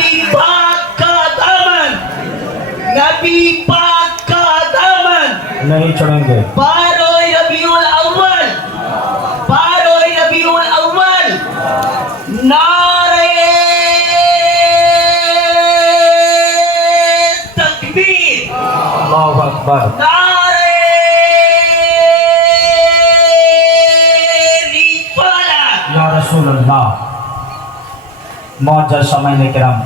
नबी पाक का दामन, नबी पाक का दामन नहीं छोड़ेंगे। 12 रबीउल अव्वल, 12 रबीउल अव्वल, नारे तकबीर, अल्लाहु अकबर। नारे रिसालत। या রাসূলুল্লাহ মুআজ্জাজ সামাইনে কেরাম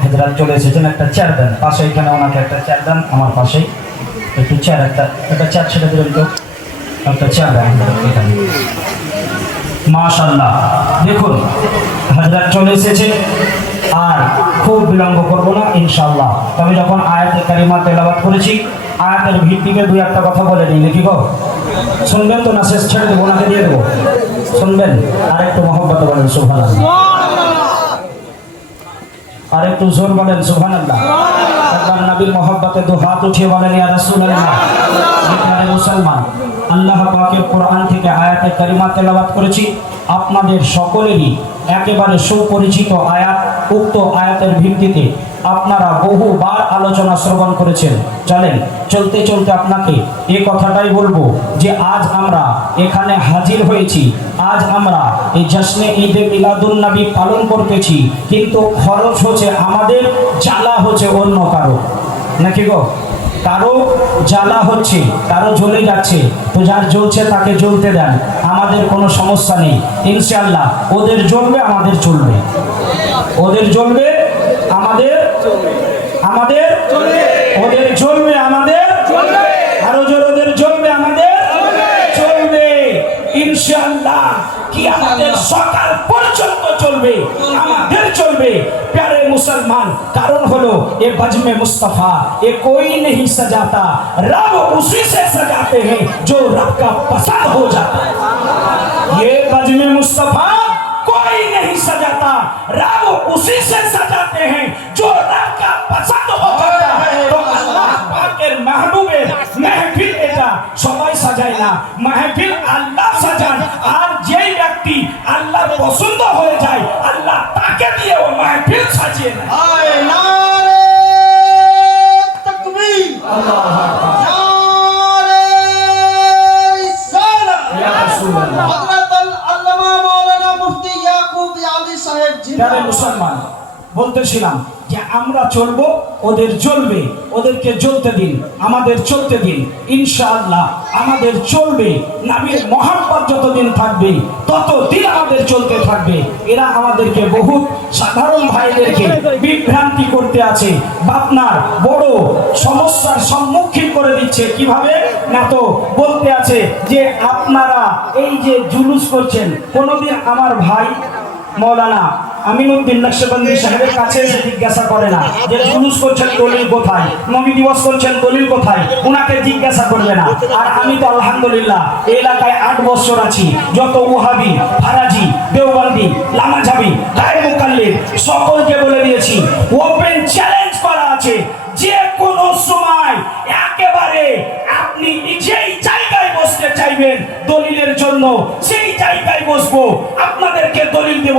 হযরত চলে এসেছেন। একটা চেয়ার দেন পাশে, এখানে ওনাকে একটা চেয়ার দেন, আমার পাশেই একটু চেয়ার, একটা চেয়ার ছেড়ে দিবেন তো, একটা চেয়ার দেন এখানে। মাশাআল্লাহ, দেখুন হযরত চলে এসেছে আর খুব বিলম্ব করবো না ইনশাআল্লাহ। তবে যখন আয়াতে কারিমা তেলাওয়াত করেছি, আয়াতের ভিত্তিতে দুই একটা কথা বলে দিই, লিখি গো, শুনবেন তো না শেষ ছেড়ে দেবো, ওনাকে দিয়ে দেবো, শুনবেন? আর একটু মহব্বত বলেন সুবহানাল্লাহ, আর একটু জোর বলেন সুবহানাল্লাহ। একবার নবীর মহব্বতে দু হাত উঠিয়ে বলেন ইয়া রাসূলুল্লাহ। আপনারা মুসলমান, আল্লাহ পাকের কোরআন থেকে আয়াতে কারিমা তেলাওয়াত করেছি, আপনাদের সকলেরই একেবারে সুপরিচিত আয়াত। উক্ত আয়াতের ভিত্তিতে আপনারা বহুবার আলোচনা শ্রবণ করেছেন। চলেন চলতে চলতে আপনাকে এই কথাটাই বলবো যে আজ আমরা এখানে হাজির হয়েছি, আজ আমরা এই জশ্নে ঈদে মিলাদুন নবী পালন করতেছি, কিন্তু খরচ হচ্ছে আমাদের, জ্বালা হচ্ছে অন্য কারো, নাকি গো? কারো জ্বালা হচ্ছে, কারো জ্বলে যাচ্ছে, তো যার জ্বলছে তাকে জ্বলতে দেন, আমাদের কোনো সমস্যা নেই ইনশাআল্লাহ। ওদের জ্বলবে আমাদের চলবে, ওদের জ্বলবে আমাদের ওদের জ্বলবে আমাদের, আরো জোর, ওদের জ্বলবে আমাদের চলবে ইনশাআল্লাহ। কি আমাদের সকাল পর্যন্ত চলবে, আমাদের চলবে प्यारे मुसलमान। कारण हलो ये बज़्म मुस्तफ़ा ये कोई नहीं सजाता, रब उसी से सजाते हैं जो रब का पसंद हो जाता है। ये बज़्म मुस्तफ़ा कोई नहीं सजाता, रब उसी से सजाते हैं जो रब का पसंद हो जाता है। तो अल्लाह पाकेर महबूबेर महफिल এটা সবাই সাজায় না, महफिल আল্লাহ সাজান। আর যেই ব্যক্তি আল্লাহর পছন্দ হয়ে যায়, আল্লাহ তাকে দিয়ে ও महफिल সাজিয়ে নেয়। हाय नारे तकबीर, আল্লাহু আকবার। नारे रिसालत। ইয়া রাসূলুল্লাহ। हजरत अल्लामा मौलाना मुफ्ती याकूब यादी साहेब প্যারে जिंदाबाद। মুসলমান, বলতেছিলাম যে আমরা চলবো, ওদের জ্বলবে, ওদেরকে জ্বলতে দিন, আমাদের চলতে দিন ইনশাআল্লাহ। আমাদের চলবে, নবীর মহব্বত যতদিন থাকবে ততদিন আমাদের চলতে থাকবে। এরা আমাদেরকে বহুত সাধারণ ভাইদেরকে বিভ্রান্তি করতে আছে, আপনার বড় সমস্যার সম্মুখীন করে দিচ্ছে। কিভাবে না, তো বলতে আছে যে আপনারা এই যে জুলুস করছেন, কোনোদিন আমার ভাই মৌলানা আমিনুদ্দিন নকশবন্দি সাহেবের কাছে এসে জিজ্ঞাসা করে না যে জুলুস করছেন দলিল কোথায়, নবী দিবস করছেন দলিল কোথায়, উনাকে জিজ্ঞাসা করবে না। আর আমি তো আলহামদুলিল্লাহ এই এলাকায় 8 বছর আছি, যত ওয়াহাবি, ফারাজি, দেওবন্দি, লামাঝাবি, গায়ে মুকাল্লিদ সকলকে বলে দিয়েছি, ওপেন চ্যালেঞ্জ করা আছে, যে কোনো সময় একেবারে আপনি যেই জায়গায় বসতে চাইবেন দলিলের জন্য, সেই জায়গায় বসবো, আপনাদেরকে দলিল দেব।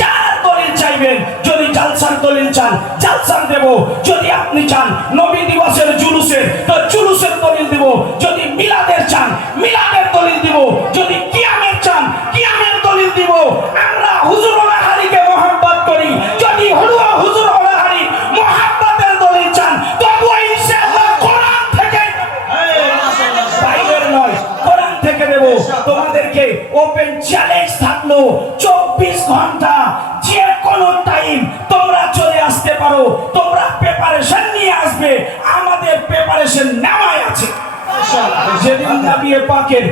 যার দলিল চাইবেন, যদি জালসার দলিল চান জালসার দেব, যদি আপনি চান নবী দিবসের জুলুসের, তো জুলুসের দলিল দেব, যদি মিলাদের চান মিলাদের দলিল দেব, যদি কিয়ামের চান কিয়ামের দলিল দেব। আমরা হুজুর ওলাহারিকে মহব্বত করি, যদি হুজুর ওলাহারি মহব্বতের দলিল চান তবুও ইনশাআল্লাহ কোরআন থেকে, বাইরের নয়, কোরআন থেকে দেব। তোমাদেরকে ওপেন চ্যালেঞ্জ থাকলো, 24 ঘন্টা যে কোনো টাইম তোমরা চলে আসতে পারো, তোমরা প্রিপারেশন নিয়ে আসবে, আমাদের প্রিপারেশন নেওয়াই আছে। যেদিন নবী পাকের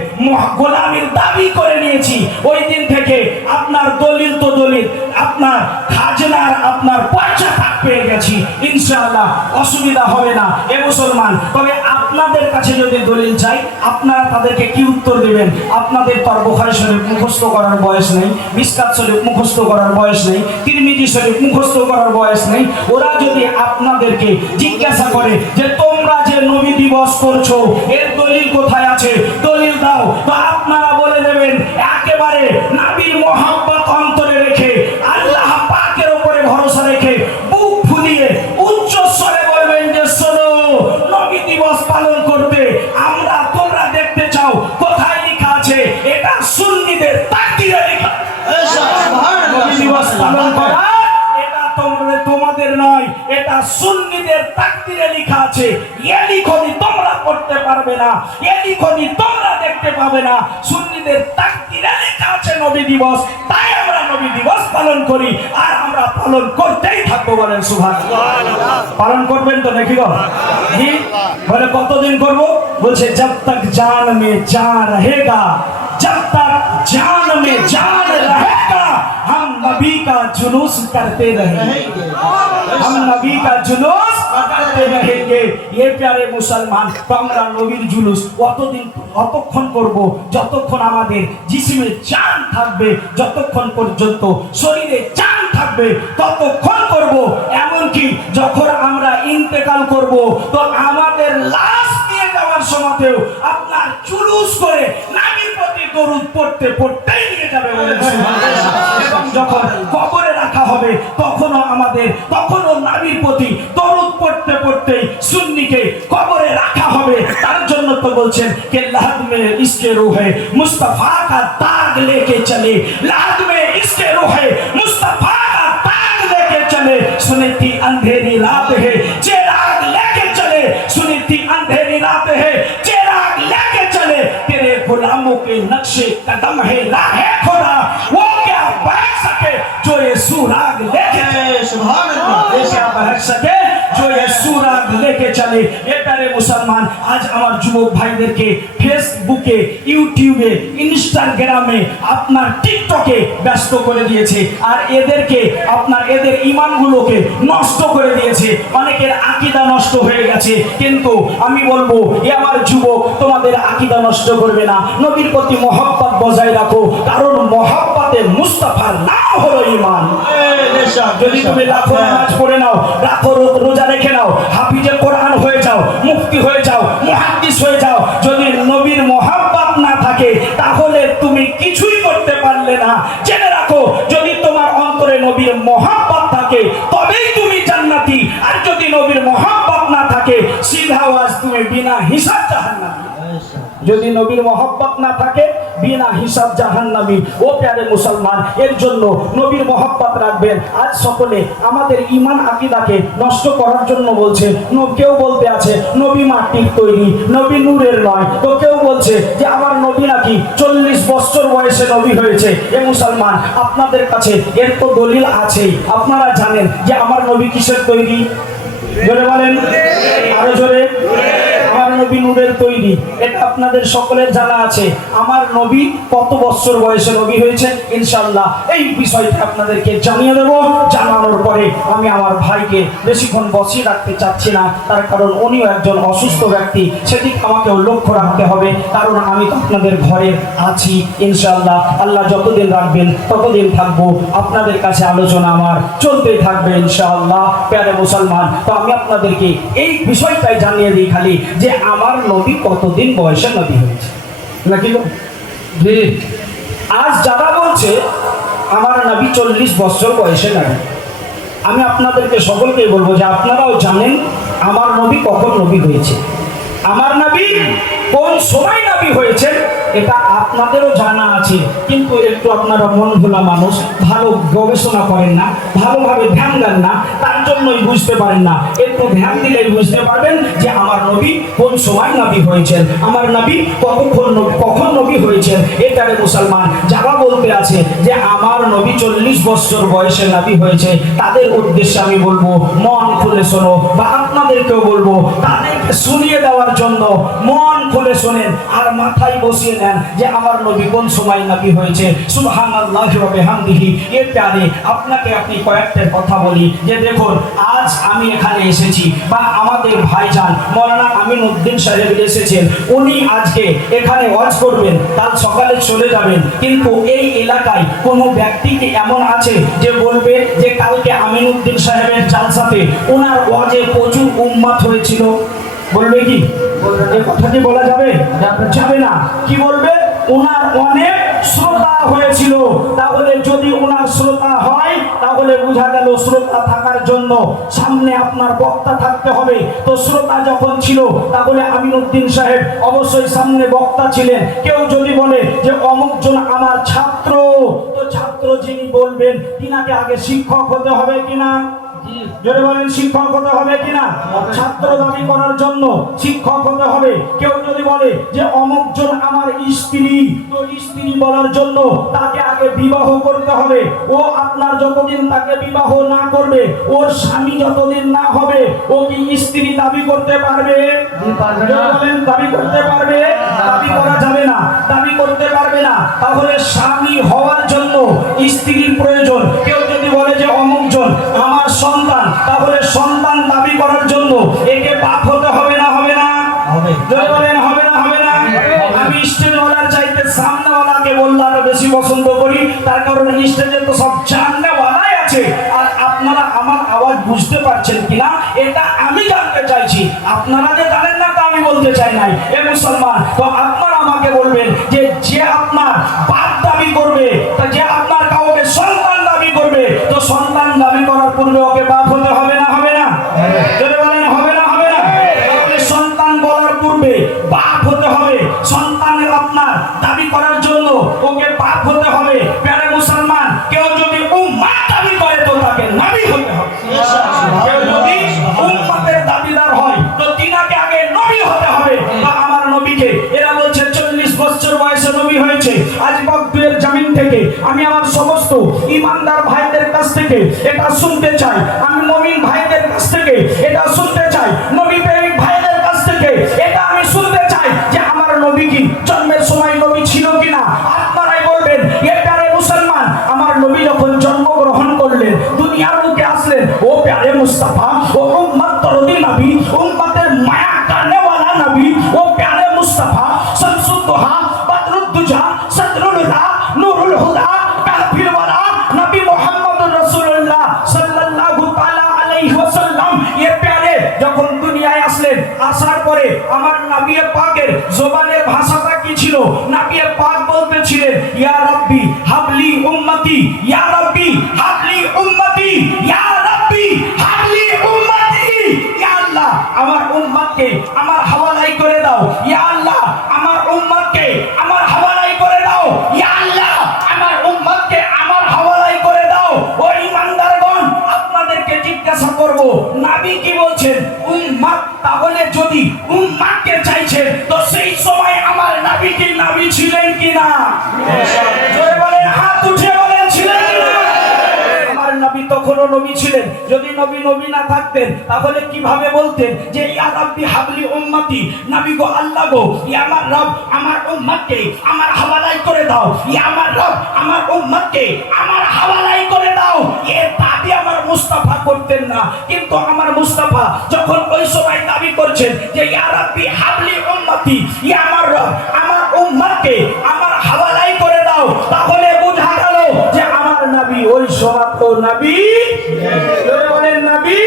গোলামীর দাবি করে নিয়েছি, ওই দিন থেকে আপনার দলিল তো দলিল, আপনার খাজনার আপনার পয়সা পেয়ে গেছি ইনশাআল্লাহ, অসুবিধা হবে না এ মুসলমান। তবে আপনাদের কাছে যদি দলিল চাই, আপনারা তাদেরকে কি উত্তর দেবেন? আপনাদের তো বুখারী শরীফ মুখস্থ করার বয়স নেই, মিশকাত শরীফ মুখস্থ করার বয়স নেই, তিরমিজি শরীফ মুখস্থ করার বয়স নেই। ওরা যদি আপনাদেরকে জিজ্ঞাসা করে যে তোমরা যে নবী দিবস করছো এর দলিল কোথায় আছে, দলিল দাও, তো আপনারা বলে দেবেন একেবারে নবীর মহব্বত অন্তরে রেখে, আল্লাহ পাকের উপরে ভরসা রেখে, বুক পালন করা এটা তোমাদের নয়, এটা সুন্নিদের তাকদীরে লেখা আছে। এ লিখনি তোমরা পড়তে পারবে না, এ লিখনি তোমরা দেখতে পাবে না। সুন্নিদের তাকদীরে লেখা আছে নবী দিবস, তাই আমরা নবী দিবস পালন করি, আর আমরা পালন করতেই থাকবো। বলেন সুবহানাল্লাহ। পালন করবেন তো নাকি গো? জি। বলে কতদিন করব? বলছে जब तक जान में जान रहेगा, जब तक जान में जान रहेगा, हम नबी का जुलूस करते रहेंगे, हम नबी का जुलूस करते रहेंगे। ये प्यारे मुसलमान, तो আমরা নবীর জুলুস অতক্ষণ করব যতক্ষণ আমাদের জিসিমে জান থাকবে, যতক্ষণ পর্যন্ত শরীরে জান থাকবে ততক্ষণ করব। এমনকি যখন আমরা ইন্তেকাল করব, তো আমাদের লাশ নিয়ে যাওয়ার সময়তেও আপনার জুলুস করে নবীর প্রতি দরুদ পড়তে পড়তেই নিয়ে যাবে। বলেন সুবহানাল্লাহ। এবং যখন কবরে রাখা হবে তখনও নবীর প্রতি দরুদ পড়তে পড়তেই সুন্নিকে কবরে রাখা হবে। তার জন্য তো বলছেন कि लहद में इसके रूहे मुस्तफा का ताज लेके चले, लहद में इसके रूहे मुस्तफा का ताज लेके चले, सुनी थी अंधेरी रात है चिराग लेके चले, सुनी थी अंधेरी रात है चिराग लेके चले, तेरे गुलामों के नक्शे कदम है राहे खुदा, वो क्या बहक सके जो ये सुराग लेके चले, सुभान अल्लाह। ये क्या बहक सके जो ये सुराग लेके चले। ये प्यारे मुसलमान, आज আমার যুবক ভাইদেরকে ফেসবুকে, ইউটিউবে, ইনস্টাগ্রামে, আপনার টিকটকে ব্যস্ত করে দিয়েছে, আর এদেরকে এদের ঈমানগুলোকে নষ্ট করে দিয়েছে। অনেকের আকীদা নষ্ট হয়ে গেছে, কিন্তু আমি বলবো এ আমার যুবক, তোমাদের আকীদা নষ্ট করবে না, নবীর প্রতি মহব্বত বজায় রাখো, কারণ মহব্বতে মুস্তাফার নাম হলো ঈমান। যদি তুমি লাখো নামাজ পড়ে নাও, লাখো রোজা রেখে নাও, হাফিজে কোরআন হয়ে যাও, মুফতি হয়ে যাও, মুহাদ্দিস হয়ে যাও, যদি নবীর মহব্বত না থাকে তাহলে তুমি কিছুই করতে পারলে না। জেনে রাখো, যদি তোমার অন্তরে নবীর মহব্বত থাকে তবেই তুমি জান্নাতি, আর যদি নবীর মহব্বত না থাকে সিধা আওয়াজ তুমি বিনা হিসাব জাহান্নামী। যদি নবীর মহব্বত না থাকে বিনা হিসাব জাহান্নামী। ও প্যারে মুসলমান, এর জন্য নবীর মহব্বত রাখবেন। আজ সকলে আমাদের ঈমান আকীদাকে নষ্ট করার জন্য বলছে, কেউ বলতে আছে নবী মাটির তৈরি, নবী নূরের নয়, তো কেউ বলছে যে আমার নবী নাকি 40 বছর বয়সে নবী হয়েছে। এ মুসলমান, আপনাদের কাছে এর তো দলিল আছেই, আপনারা জানেন যে আমার নবী কিসের তৈরি? জোরে বলেন, আরো জোরে। আমার নবী নূরের তৈরি, এটা আপনাদের সকলের জানা আছে। আমার নবী কত বছর বয়সে নবী হয়েছে ইনশাআল্লাহ এই বিষয়টা আপনাদেরকে জানিয়ে দেব। জানানোর পরে আমি আমার ভাইকে বেশিক্ষণ বসিয়ে রাখতে চাচ্ছি না, তার কারণ উনিও একজন অসুস্থ ব্যক্তি, সেদিক আমাকেও লক্ষ্য রাখতে হবে, কারণ আমি তো আপনাদের ঘরে আছি ইনশাআল্লাহ। আল্লাহ যতদিন রাখবেন ততদিন থাকবো, আপনাদের কাছে আলোচনা আমার চলতেই থাকবে ইনশাআল্লাহ। প্যারে মুসলমান, তো আমি আপনাদেরকে এই বিষয়টাই জানিয়ে দিই খালি যে আমার নবী কতদিন বয়সে নবী হয়েছে নাকি? জি। আজ যারা বলছে আমার নবী 40 বছর বয়সে নবী, আমি আপনাদেরকে সকলকে বলবো যে আপনারাও জানেন আমার নবী কখন নবী হয়েছে, আমার নবী কোন সময় নবী হয়েছে এটা আপনাদেরও জানা আছে, কিন্তু একটু আপনারা মন ভোলা মানুষ, ভালো গবেষণা করেন না, ভালোভাবে ধ্যান দেন না, তার জন্যই বুঝতে পারেন না। একটু ধ্যান দিলেই বুঝতে পারবেন যে আমার নবী কোন সময় নবী হয়েছেন, আমার নবী কখন নবী হয়েছেন। এটারে মুসলমান যারা বলতে আছে যে আমার নবী 40 বছর বয়সে নবী হয়েছে, তাদের উদ্দেশ্যে আমি বলবো মন খুলে শোনো, বা আপনাদেরকেও বলবো তাদেরকে শুনিয়ে দেওয়ার জন্য মন খুলে শোনেন আর মাথায় বসিয়ে নেন যে আমার নবী কোন সময় নবী হয়েছে। সুবহানাল্লাহি ওয়া বিহামদিহি। এর প্যারে আপনাকে আপনি কয়েকটা কথা বলি যে দেখুন, আজ আমি এখানে এসেছি, বা আমাদের ভাইজান মাওলানা আমিনউদ্দিন সাহেব এসেছেন, উনি আজকে এখানে ওয়াজ করবেন, কাল সকালে চলে যাবেন, কিন্তু এই এলাকায় কোনো ব্যক্তি কি এমন আছে যে বলবে যে কালকে আমিনউদ্দিন সাহেবের জালসাতে ওনার ওয়াজে প্রচুর উম্মত হয়েছিল? বলবে কি? এই কথা কি বলা যাবে? যাবে না। কি বলবে? ওনার অনেক শ্রোতা হয়েছিল। তাহলে যদি ওনার শ্রোতা হয় তাহলে বোঝা গেল শ্রোতা থাকার জন্য সামনে আপনার বক্তা থাকতে হবে। তো শ্রোতা যখন ছিল তাহলে আমিনউদ্দিন সাহেব অবশ্যই সামনে বক্তা ছিলেন। কেউ যদি বলে যে অমুকজন আমার ছাত্র, তো ছাত্র যিনি বলবেন তিনাকে আগে শিক্ষক হতে হবে কিনা? জোরে বলেন, শিক্ষক হতে হবে কিনা? ছাত্র দাবি করার জন্য শিক্ষক হতে হবে। কেউ যদি বলে যে অমুকজন আমার স্ত্রী, তো স্ত্রী বলার জন্য তাকে আগে বিবাহ করতে হবে। ও আপনার যতদিন তাকে বিবাহ না করবে, ওর স্বামী যতদিন না হবে, ও কি স্ত্রী দাবি করতে পারবে? জোরে বলেন, দাবি করতে পারবে? দাবি করা যাবে না, দাবি করতে পারবে না। তাহলে স্বামী হওয়ার জন্য স্ত্রীর প্রয়োজন। কেউ যদি বলে যে অমুকজন আমার সন্তান, তাহলে সন্তান দাবি করার জন্য একে বাপ হতে হবে না? হবে না? জোরে বলেন, হবে না? হবে না? আমি স্টেজওয়ালার চাইতে সামনেওয়ালাকে বললাম বেশি পছন্দ করি, তার কারণ স্টেজে তো সব সামনেওয়ালাই আছে। আর আপনারা আমার আওয়াজ বুঝতে পারছেন কিনা এটা আমি জানতে চাইছি। আপনারা যে জানেন না তা আমি বলতে চাই নাই। এ মুসলমান, তো আপনারা আমাকে বলবেন যে যে আপনার বাপ দাবি করবে, তা যে আপনার কাউকে সন্তান দাবি করবে, তো সন্তান দাবি করার পূর্বে ওকে বাপ হতে হবে না? হবে না? যদি বলেন হবে না? হবে না? তাহলে সন্তান বলার পূর্বে বাপ হতে হবে। সন্তানের আপনার দাবি করার জন্য ওকে বাপ হতে হবে। প্যারে মুসলমান, কেউ যদি উম্মাত দাবি করে তো তাকে নবী হতে হবে। কেউ যদি উম্মাতের দাবিদার হয় তো তিনাকে আগে নবী হতে হবে। বা আমার নবীকে এরা বলছে 40 বছর বয়সে নবী হয়েছে। আজ বকতুয়ের জমিন থেকে আমি আমার সমস্ত ইমানদার ভাইদের কাছ থেকে এটা শুনতে চাই। আমি মুমিন ভাইদের কাছ থেকে এটা শুনতে চাই। নবী প্রেমিক ভাইদের কাছ থেকে এটা আমি শুনতে চাই যে আমার নবী কি জন্মের সময় নবী ছিল কিনা? আপনারাই বলবেন। এ প্যারে মুসলমান, আমার নবী যখন জন্মগ্রহণ করলেন, দুনিয়ার বুকে আসলেন, ও প্যারে মুস্তাফা, ও উম্মত দরদি নবী, উম্মতের মায়া করনেওয়ালা নবী, ও প্যারে মুস্তাফা, শামসুদ্দোহা, বদরুদ্দুজা, সদরুল হুদা, নূরুল হুদা, কাফিরওয়ালা নবী মুহাম্মদুর রাসূলুল্লাহ সাল্লাল্লাহু তাআলা আলাইহি ওয়াসাল্লাম এ প্যারে যখন দুনিয়ায় আসলেন, আসার পরে আমার নবী পাকের জবানের ভাষাটা কি ছিল? নবী পাক বলতেছিলেন, ইয়া রাব্বি হাবলি উম্মতি, ইয়া রাব্বি হাবলি উম্মতি, ইয়া রাব্বি হাবলি উম্মতি। ইয়া আল্লাহ, আমার উম্মতকে আমার হাওয়ালাই করে দাও। ইয়া আল্লাহ, আমার উম্মতকে আমার হাওয়ালাই করে দাও। ইয়া আল্লাহ, আমার উম্মতকে আমার হাওয়ালাই করে দাও। ও ইমানদারগণ, আপনাদেরকে জিজ্ঞাসা করব, নবী কি বলছেন? উম্মত। তাহলে যদি উম্মতকে চাইছেন তো সেই সময় আমার নবী কি নবী ছিলেন কিনা? জোরে বলেন, হাত উঠে বলেন, ছিলেন কিনা? আমার নবী তখনও নবী ছিলেন। যদি নবী নবী না থাকতেন তাহলে কিভাবে বলতেন যে ইয়া রাব্বি হাবলি উম্মতি? নবী গো, আল্লাহ গো, ইয়া আমার রব, আমার উম্মতকে আমার হাওয়ালাই করে দাও। ইয়া আমার রব, আমার উম্মতকে আমার হাওয়ালাই করে দাও। এর দাবি আমার মুস্তাফা করতেন না। কিন্তু আমার মুস্তাফা যখন ওই সময় দাবি করছেন যে ইয়া রাব্বি হাবলি উম্মতি, ইয়া আমার রব, আমার উম্মতকে আমার হাওয়ালাই করে দাও, তাহলে বোঝা গেল যে আমার নবী ওই সময় তো নবী। বলেন নবী।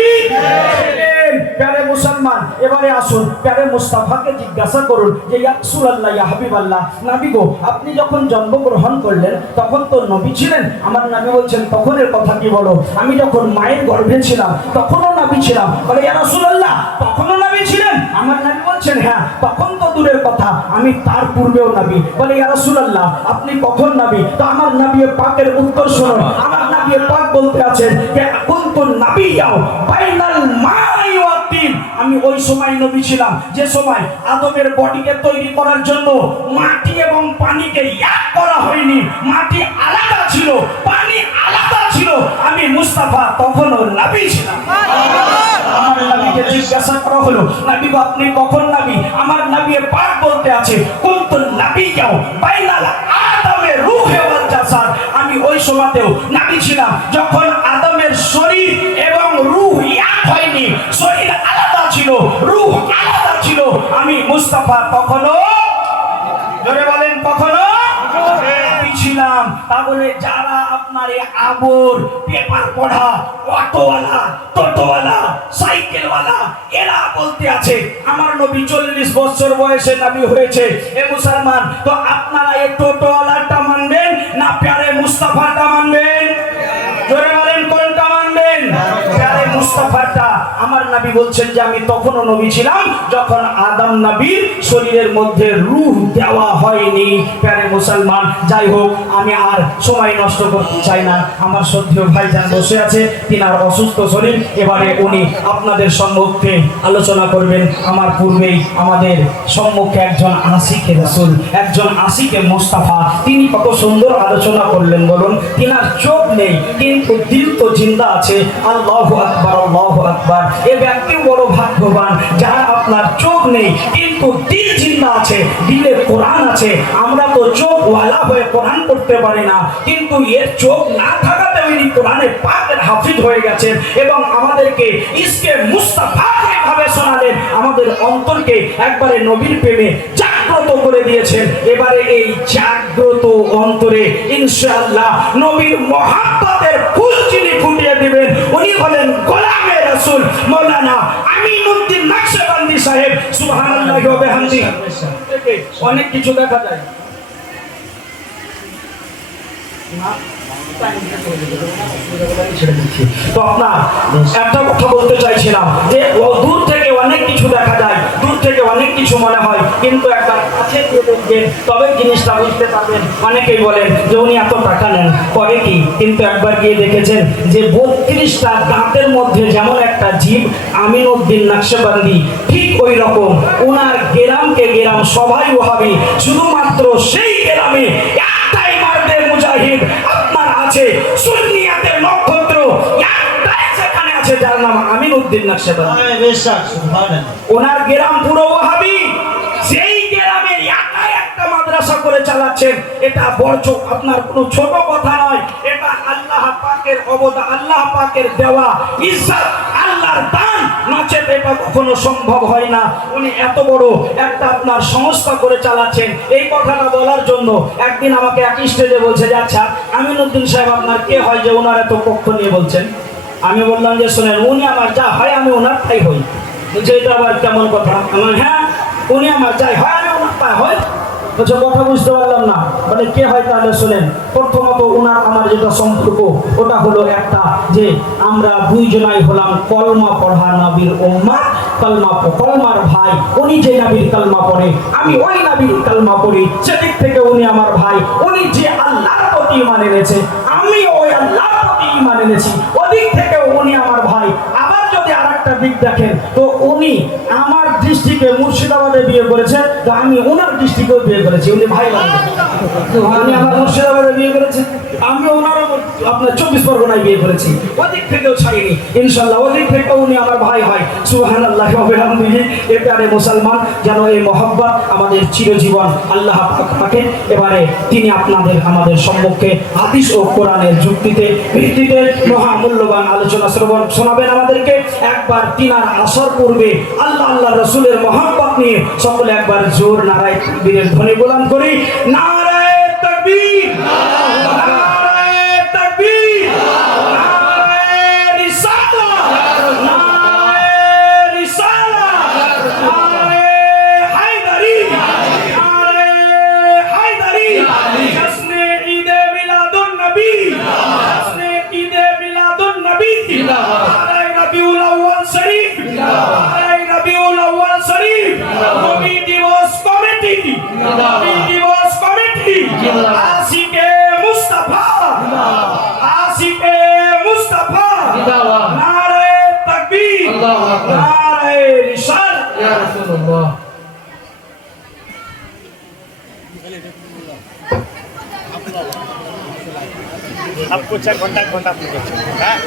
প্যারে মুসলমান, এবারে আসুন প্যারে মুস্তাফাকে জিজ্ঞাসা করুন যে ইয়া রাসূলুল্লাহ, ইয়া হাবিবাল্লাহ, নবী গো, আপনি যখন জন্মগ্রহণ করলেন তখন তো নবী ছিলেন? আমার নবী বলছেন, তখনের কথা কি বলো? আমি যখন মায়ের গর্ভে ছিলাম তখনও নবী ছিলাম। বলে ইয়া রাসূলুল্লাহ, তখনও নবী ছিলেন? আমার নবী বলছেন, হ্যাঁ, তখন তো দূরের কথা, আমি তার পূর্বেও নবী। বলে ইয়া রাসূলুল্লাহ, আপনি কখন নবী? তো আমার নবী পাকের উত্তর শুনুন। আমার নবী পাক বলতে আছেন যে কুনতু নাবিয়্যাও বাইনাল মাই ওয়া তিন। আমি ওই সময় নবী ছিলাম যে সময় আদমের বডিকে তৈরি করার জন্য মাটি এবং পানিকে এক করা হয়নি। মাটি আলাদা ছিল, পানি আলাদা ছিল। আমি মুস্তাফা তখনও নবী ছিলাম। আমার নবীকে জিজ্ঞাসা করা হলো, নবী গো, আপনি কখন নবী? আমার নবী পাক বলতে আছে কুনতু নাবিয়্যাও বাইনাল আদমের রূহে ওয়াল জাসাদ। আমি ওই সময়তেও নবী ছিলাম যখন আদমের শরীর এবং রূহ এক হয়নি। শরীর আলাদা ছিল, রূহ আলাদা ছিল। আমি মুস্তাফা তখনও, জোরে বলেন, তখনও নবী ছিলাম। তাহলে যারা আপনার এই আবর পেপার পড়া অটোওয়ালা টোটোওয়ালা সাইকেলওয়ালা এরা বলতে আছে আমার নবী 40 বছর বয়সে নবী হয়েছে, এ মুসলমান তো আপনারা এই টোটোওয়ালাটা মানবেন না প্যারে মুস্তাফাটা মানবেন? জোরে বলেন কোনটা মানবেন? প্যারে মুস্তাফাটা। আমার নবী বলছেন যে আমি তখনও নবী ছিলাম যখন আদম নবীর শরীরের মধ্যে রূহ দেওয়া হয়নি। প্যারে মুসলমান, যাই হোক আমি আর সময় নষ্ট করতে চাই না। আমার শ্রদ্ধেয় ভাইজান বসে আছে, তিনার অসুস্থ শরীর, এবারে উনি আপনাদের সম্মুখে আলোচনা করবেন। আমার পূর্বেই আমাদের সম্মুখে একজন আশিকে রাসূল, একজন আশিকে মুস্তাফা, তিনি কত সুন্দর আলোচনা করলেন বলুন। তিনার চোখ নেই কিন্তু দিল তো জিন্দা আছে। আল্লাহু আকবার, আল্লাহু আকবার। এই ব্যক্তি বড় ভাগ্যবান যার আপনার চোখ নেই কিন্তু দিল জিন্দা আছে, দিলে কোরআন আছে। আমরা তো চোখওয়ালা হয়ে কোরআন পড়তে পারি না, কিন্তু এর চোখ না থাকাতে উনি কোরআনে পাকের হাফিজ হয়ে গেছেন এবং আমাদেরকে ইসকে মুস্তাফা ভাবে শোনালেন, আমাদের অন্তরকে একবারে নবীর প্রেমে জাগ্রত করে দিয়েছেন। এবারে এই জাগ্রত অন্তরে ইনশাআল্লাহ নবীর মহাব্বতের ফুল যিনি ফুটিয়ে দিবেন উনি হলেন গোলামে রাসূল মাওলানা আমিনউদ্দিন নকশবন্দি সাহেব। সুবহানাল্লাহি ওয়া বিহামদিহি। অনেক কিছু দেখা যায় তো আপনার একটা কথা বলতে চাইছিলাম যে দূর থেকে অনেক কিছু দেখা যায়, দূর থেকে অনেক কিছু মনে হয়, কিন্তু একবার কাছে গিয়ে দেখবেন তবে জিনিসটা বুঝতে পারবেন। অনেকেই বলেন যে উনি এত টাকা নেন করে কি, কিন্তু একবার গিয়ে দেখেছেন যে 32টা দাঁতের মধ্যে যেমন একটা জীব আমিনউদ্দিন নকশবন্দি ঠিক ওই রকম ওনার গ্রামকে গ্রাম সবাই ওহাবি, শুধুমাত্র সেই গ্রামে একটাই মার্দে মুজাহিদ আপনার আছে, সুন্নিয়াতের নক্ষত্র একটাই সেখানে আছে যার নাম আমিনউদ্দিন নকশবন্দি। বিশ্বাস সুবহানাল্লাহ। ওনার গ্রাম পুরো ওহাবি, সেই গ্রামে একাই একটা মাদ্রাসা করে চালাচ্ছেন। এটা বড় আপনার কোনো ছোট কথা নয়, এটা আল্লাহ পাকের অবদান, আল্লাহ পাকের দেওয়া ইজ্জত, আল্লাহর দান, নচেত এটা কখনো সম্ভব হয় না। উনি এত বড় একটা আপনার সংস্থা করে চালাচ্ছেন। এই কথাটা বলার জন্য একদিন আমাকে এক স্টেজে বলছে যে আচ্ছা আমিনউদ্দিন সাহেব আপনার কে হয় যে ওনার এত পক্ষ নিয়ে বলছেন? আমি বললাম যে শোনেন উনি আমার যা হয় আমি ওনার তাই হই। বলছে এটা আবার কেমন কথা? আমার হ্যাঁ উনি আমার যাই হয় আমি ওনার তাই হয়। বলছে কথা বুঝতে পারলাম না, মানে কে হয় তাহলে শোনেন। প্রথমত ওনার আমার যেটা সম্পর্ক ওটা হলো একটা যে আমরা দুইজনাই হলাম কলমা পড়া নবীর উম্মাহ, কলমার ভাই। উনি যে নবীর কলমা পড়ে আমি ওই নবীর কলমা পড়ি, সেদিক থেকে উনি আমার ভাই। উনি যে আল্লাহর প্রতি ঈমান এনেছে আমি ওই আল্লাহর প্রতি ঈমান এনেছি, ওদিক থেকে উনি আমার ভাই। আবার যদি আরেকটা দিক দেখেন তো উনি আমার ডিস্ট্রিক্টে মুর্শিদাবাদে বিয়ে করেছেন, তো আমি ওনার ডিস্ট্রিক্টেও বিয়ে করেছি। উনি ভাই উনি আমার মুর্শিদাবাদে বিয়ে করেছেন, আমি ওনার আপনার 24 পরগনায় বিয়ে করেছি, ওদিক থেকেও ছাড়িনি ইনশাআল্লাহ, ওদিক থেকেও উনি আমার ভাই হয়। সুবহানাল্লাহি ওয়া বিহামদিহি। এবারে মুসলমান যেন এই মহব্বত আমাদের চিরজীবন আল্লাহ পাকে। এবারে তিনি আপনাদের আমাদের সম্মুখে হাদিস ও কোরআনের যুক্তিতে ভিত্তিতে মহামূল্যবান আলোচনা শ্রবণ শোনাবেন আমাদেরকে। একবার তিনার আসর পূর্বে আল্লাহ আল্লাহ রাসূলের মহব্বত নিয়ে সকলে একবার জোর নারায়ে তাকবীরের ধ্বনি বুলন্দ করি। নারায়ে তাকবীর, নারায়ে তাকবীর, নারায়ে রিসালাত, নারায়ে রিসালাত, নারায়ে হায়দারি, নারায়ে হায়দারি। জশ্নে ঈদে মিলাদুন নবী, জশ্নে ঈদে মিলাদুন নবী। নারায়ে রবিউল আউয়াল শরীফ, নারায়ে রবিউল আউয়াল শরীফ। নবী দিবস কমিটি, নবী দিবস কমিটি। আশিকে মুস্তাফা, আশিকে মুস্তাফা। নারায়ে তাকবীর, নারায়ে রিসালাত। ইয়া রাসূলুল্লাহ। आपको 4 घंटा आपको हाँ